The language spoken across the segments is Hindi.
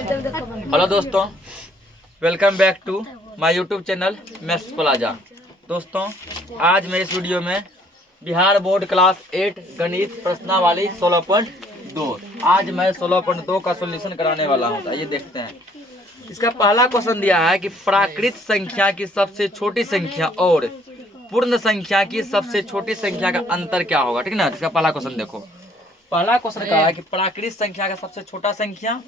हेलो दोस्तों, welcome back to my YouTube channel Maths Plaza. दोस्तों, आज मैं इस वीडियो में बिहार बोर्ड क्लास 8 गणित प्रश्नावली 16.2 आज मैं 16.2 का सॉल्यूशन कराने वाला हूँ। आइए देखते हैं। इसका पहला क्वेश्चन दिया है कि प्राकृत संख्या की सबसे छोटी संख्या और पूर्ण संख्या की सबसे छोटी संख्या का अंतर क्या होगा। ठीक है ना। इसका पहला क्वेश्चन देखो। पहला क्वेश्चन कहा है कि प्राकृत संख्या का सबसे छोटा संख्या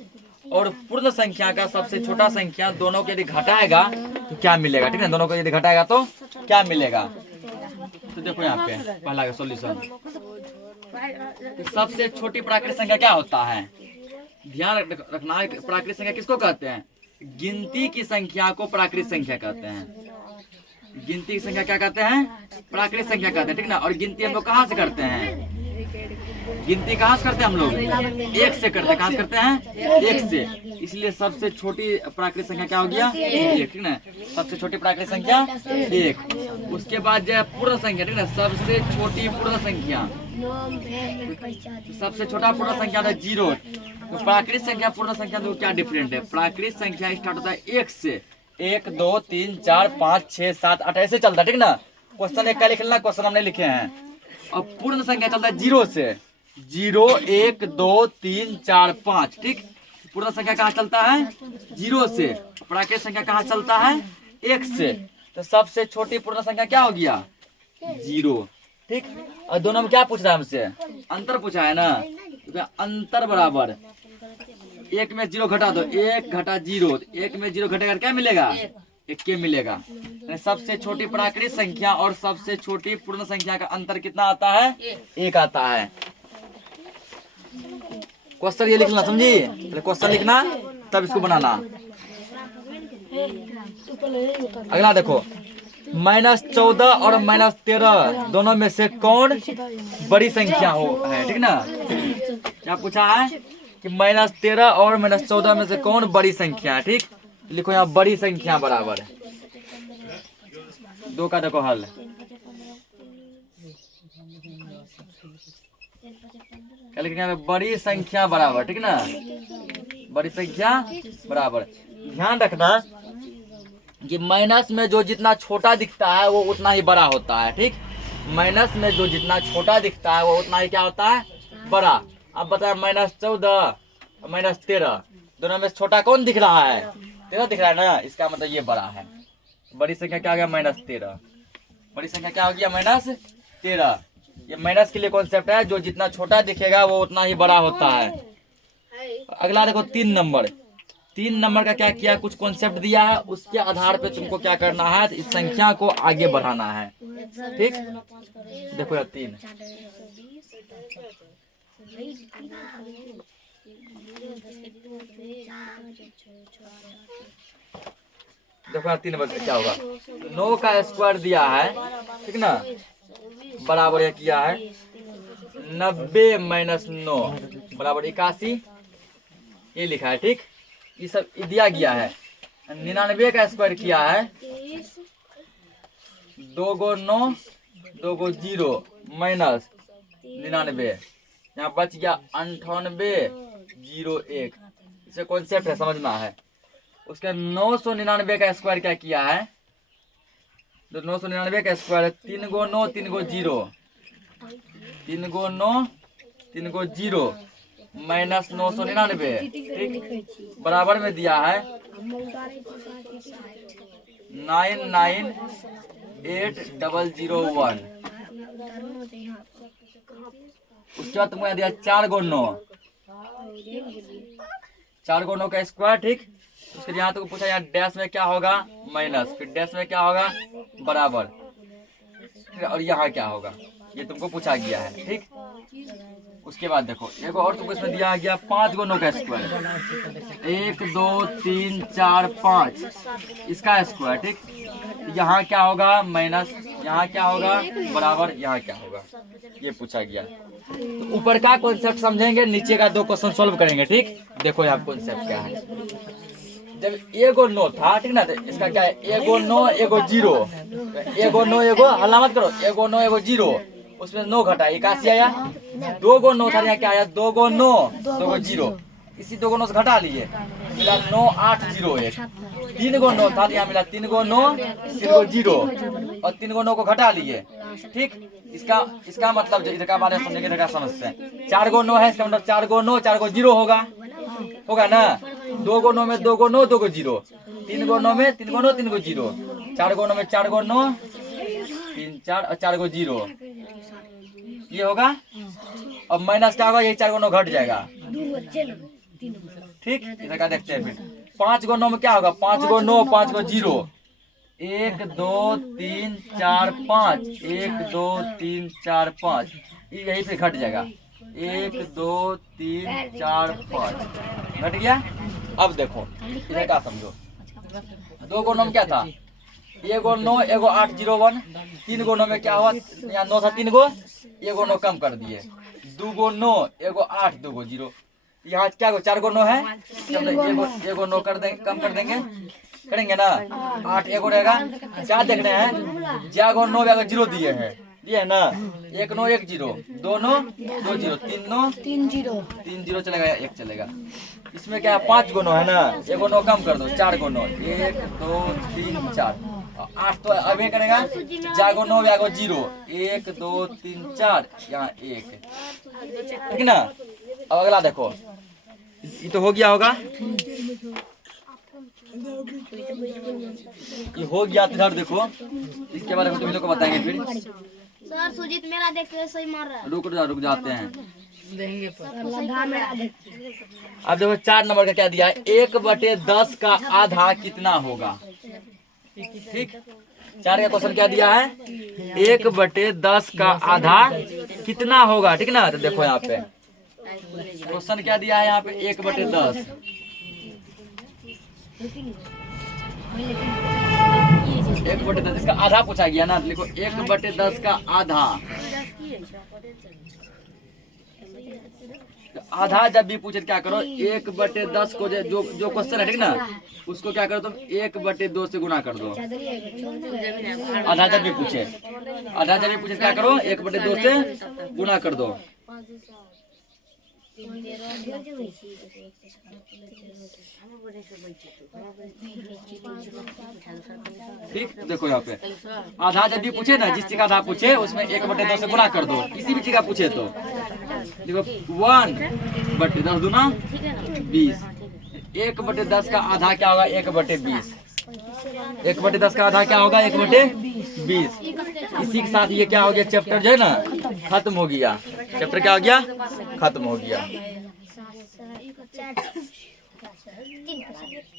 और पूर्ण संख्या का सबसे छोटा संख्या दोनों को यदि घटाएगा तो क्या मिलेगा। ठीक है, दोनों को यदि घटाएगा तो क्या मिलेगा। तो देखो यहाँ पे पहला का सॉल्यूशन। सबसे छोटी प्राकृत संख्या क्या होता है, ध्यान रखना है। प्राकृत संख्या किसको कहते हैं, गिनती की संख्या को प्राकृत संख्या कहते हैं। गिनती की संख्या क्या कहते हैं, प्राकृत संख्या कहते हैं। ठीक ना। और गिनती हम लोग कहाँ से करते हैं, गिनती कहाँ से करते हैं हम लोग, एक से करते हैं। कहाँ से करते हैं, एक से। इसलिए सबसे छोटी प्राकृत संख्या क्या हो गया, एक। ठीक ना। सबसे छोटी प्राकृत संख्या एक। उसके बाद जो है पूर्ण संख्या। ठीक ना। सबसे छोटी पूर्ण संख्या, सबसे छोटा पूर्ण संख्या था 0। तो प्राकृत संख्या पूर्ण संख्या में क्या डिफरेंट है। प्राकृत संख्या स्टार्ट होता है 1 से। 1 2 3 4 5 6 7 8 ऐसे चलता है। ठीक ना। क्वेश्चन एक का लिख लेना, क्वेश्चन हमने लिखे हैं। और पूर्ण संख्या चलता है 0 से। 0 1 2 3 4 5। ठीक। पूर्ण संख्या कहाँ चलता है, 0 से। प्राकृत संख्या कहाँ चलता है, 1 से। तो सबसे छोटी पूर्ण संख्या क्या हो गया, 0। ठीक। और दोनों में क्या पूछ रहा है हमसे, अंतर पूछा है ना। तो अंतर बराबर 1 में 0 घटा दो, 1 घटा 0। 1 में 0 घटेगा क्या मिलेगा, 1 के मिलेगा। सबसे छोटी प्राकृत संख्या और सबसे छोटी पूर्ण संख्या का अंतर कितना आता है, 1 आता है। क्वेश्चन ये लिखना, समझी। क्वेश्चन लिखना तब इसको बनाना। अगला देखो, -14 और -13 दोनों में से कौन बड़ी संख्या हो है। ठीक ना। क्या पूछा है कि -13 और -14 में से कौन बड़ी संख्या है। ठीक। लिखो यहाँ बड़ी संख्या बराबर 2 का देखो हल। क्या लिखेंगे, बड़ी संख्या बराबर। ठीक ना। बड़ी संख्या बराबर। ध्यान रखना कि माइनस में जो जितना छोटा दिखता है वो उतना ही बड़ा होता है। ठीक। माइनस में जो जितना छोटा दिखता है वो उतना ही क्या होता है, बड़ा। अब बताए -14 -13 दोनों में छोटा कौन दिख रहा है, 13 दिख रहा है ना। इसका मतलब ये बड़ा है। बड़ी संख्या क्या हो गया, -13। बड़ी संख्या क्या हो गया, -13। ये माइनस के लिए कॉन्सेप्ट है, जो जितना छोटा दिखेगा वो उतना ही बड़ा होता है। अगला देखो 3 नंबर। 3 नंबर का क्या किया, कुछ कॉन्सेप्ट दिया है, उसके आधार पे तुमको क्या करना है, इस संख्या को आगे बढ़ाना है। ठीक। देखो यार 3 देखो यार 3 नंबर क्या होगा, 9 का स्क्वायर दिया है। ठीक ना। बराबर यह किया है 90 - 9 बराबर 81, ये लिखा है। ठीक। ये सब दिया गया है। 99 का स्क्वायर किया है 2 × 9 2 × 0 -99। यहाँ बच गया 98 0 1। इसे कॉन्सेप्ट है, समझना है। उसके 999 का स्क्वायर क्या किया है, तो 999 का स्क्वायर है 3 × 9 3 × 0 3 × 9 3 × 0 -999। ठीक। बराबर में दिया है 998001। उसके बाद तुमको दिया 4 × 9 4 × 9 का स्क्वायर। ठीक। उसके यहाँ तो पूछा, यहाँ डैश में क्या होगा, माइनस, फिर डैश में क्या होगा, बराबर, और यहाँ क्या होगा, ये तुमको पूछा गया है। ठीक। उसके बाद देखो एक और तुमको इसमें दिया गया 5 × 9 का स्क्वायर 1 2 3 4 5 इसका स्क्वायर। ठीक। यहाँ क्या होगा, माइनस, यहाँ क्या होगा, बराबर, यहाँ क्या होगा, ये पूछा गया। तो ऊपर का कॉन्सेप्ट समझेंगे, नीचे का 2 क्वेश्चन सॉल्व करेंगे। ठीक। देखो यहाँ कॉन्सेप्ट क्या है। जब 1 × 9 था, ठीक ना, तो इसका क्या है, 1 × 9 1 × 0 1 × 9 1 हल्ला मत करो, 1 × 9 1 × 0 उसमें 9 घटा 81 आया। 2 × 9 था, यहाँ क्या आया, 2 × 9 2 × 0। इसी 2 × 9 से घटा लिए मिला 9 8 0 1, 3 गो 9 था, यहाँ मिला 3 गो 9 3 गो 0 और 3 गो 9 को घटा लिए। ठीक, इसका मतलब जो इधर का बारे में समझेंगे, इधर का समझते हैं। 4 गो 9 है, इसका मतलब 4 गो 9 4 गो 0 होगा ना। 2 गो 9 में 2 गो 9 2 गो 0, 3 गो 9 में 3 गो 9 3 गो 0, 4 गो 9 में 4 गो 9 3 4 और 4 गो 0, ये होगा। अब माइनस क्या होगा, यही 4 गो 9 घट जाएगा। ठीक, इधर का देखते हैं फिर। 5 गो 9 में क्या होगा, 5 गो 9 5 गो 0, 1 2 3 4 5, 1 2 3 4 5, यही पे घट जाएगा। 1 2 3 4 5 घट गया। अब देखो इधर का समझो, 2 गो 9 में क्या था, 1 गो 9 1 गो 8 0 1, 3 गो 9 में क्या हुआ, यहाँ 9 था 3 गो, 1 गो 9 कम कर दिए, 2 गो 9 1 गो 8 2 गो 0, यहाँ क्या 4 गो 9 है, 1 गो 9 कर देंगे, कम कर देंगे, करेंगे ना, 8 1 रहेगा। क्या देख रहे हैं, ज्या गो 9 ज्यादा 0 दिए हैं, दिए ना, 1 9 1 0, 2 9 2 0, 3 9 3 0 चलेगा, 1 चलेगा। इसमें क्या 5 गो 9 है ना, 1 गो 9 कम कर दो, 4 गो 9, 1 2 3 4, 8 तो अब ये करेगा, जागो 9 जागो 0, 1 2 3 4, यहाँ 1, ठीक ना। अब अगला देखो, ये तो हो गया होगा, ये हो गया। इधर देखो, इसके बारे में तुम लोग को बताएंगे फिर। सर सुजीत मेरा देख के सही मार रहा है। रुक जाते हैं। अब देखो 4 नंबर का क्या दिया है, 1/10 का आधा कितना होगा। ठीक, 4 का क्वेश्चन क्या दिया है, 1/10 का आधा कितना होगा। ठीक ना, तो देखो यहाँ पे क्वेश्चन क्या दिया है, यहाँ पे 1/10, 1/10 इसका आधा पूछा गया ना, देखो 1/10 का आधा, तो आधा जब भी पूछे क्या करो, 1/10 को जो क्वेश्चन है, ठीक ना, उसको क्या करो तुम 1/2 से गुना कर दो। आधा जब भी पूछे क्या करो, 1/2 से गुना कर दो। ठीक, देखो यहाँ पे आधा जब भी पूछे ना, जिस चीज का आधा पूछे उसमें 1/2 से गुना कर दो, किसी भी चीज का पूछे तो। देखो 1/10 दूना 20, 1/10 का आधा क्या होगा, 1/20, 1/10 का आधा क्या होगा, 1/20। इसी के साथ ये क्या हो गया, चैप्टर जो है ना खत्म हो गया। चैप्टर क्या हो गया, खत्म हो गया।